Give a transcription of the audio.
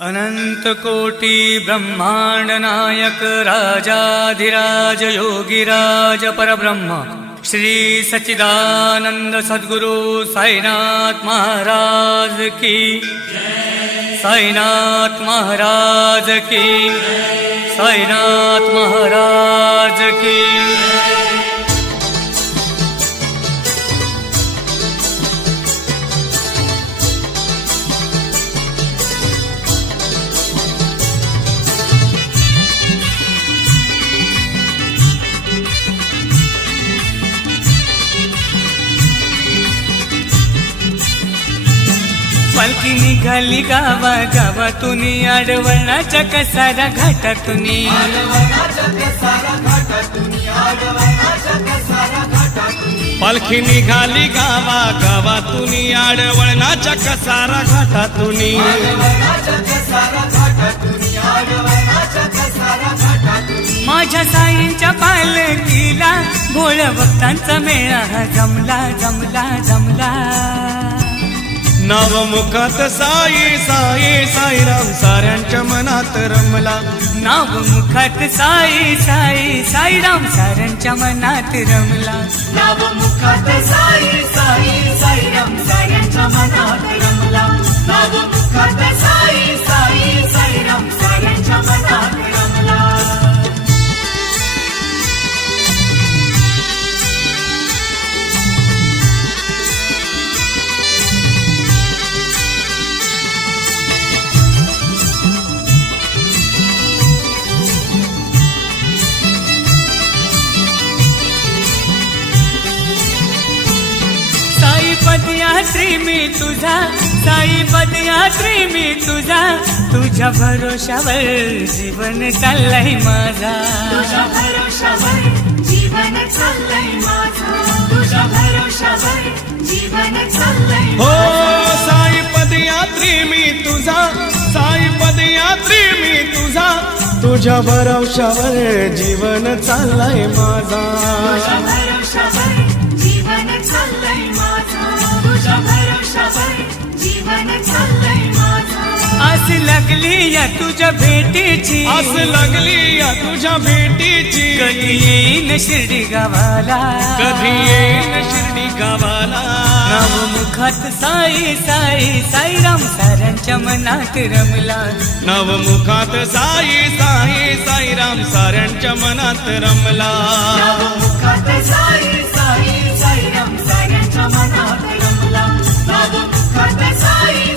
अनंत कोटि ब्रह्मांड नायक राजाधिराज योगिराज परब्रह्म श्री सच्चिदानंद सद्गुरु साईनाथ महाराज की साईनाथ महाराज की साईनाथ महाराज की। पालखी निघाली गावागावातून आडवळणाच्या कसारा घाटातून पालखी निघाली गावागावातून आडवळणाच्या कसारा घाटातून माझ्या साईंच्या पालखीला भोळ भक्तांचा मेळा जमला जमला जमला। नावमुखात साई साई साईराम साऱ्यांच्या मनात रमला। नावमुखात साई साई साईराम साऱ्यांच्या मनात रमला। नावमुखात साई साई साईराम साऱ्यांच्या मनात रमला। नावमुखात साई साई साईराम साऱ्यांच्या मनात रमला। पदयात्री मी तुझा साई पदयात्री मी तुझा तुझ्या भरोशावर जीवन चाललंय माझा। तुझ्या भरोशावर जीवन चाललंय माझा। तुझ्या भरोशावर जीवन चाललंय हो साई पदयात्री मी तुझा साई पदयात्री मी तुझा तुझ्या भरोशावर जीवन चाललंय माझा। तुझ्या भरोशावर जीवन चाललंय माझा। तुझ्या भरोशावर जीवन चाललंय माझा। आस लागली या तुझ्या भेटीची आस लागली या तुझ्या भेटीची कधी येईन शिर्डी गावाला कधी येईन शिर्डी गावाला। नावमुखात साई साई साईराम साऱ्यांच्या मनात रमला। नावमुखात साई साई साईराम साऱ्यांच्या मनात रमला। नावमुखात साई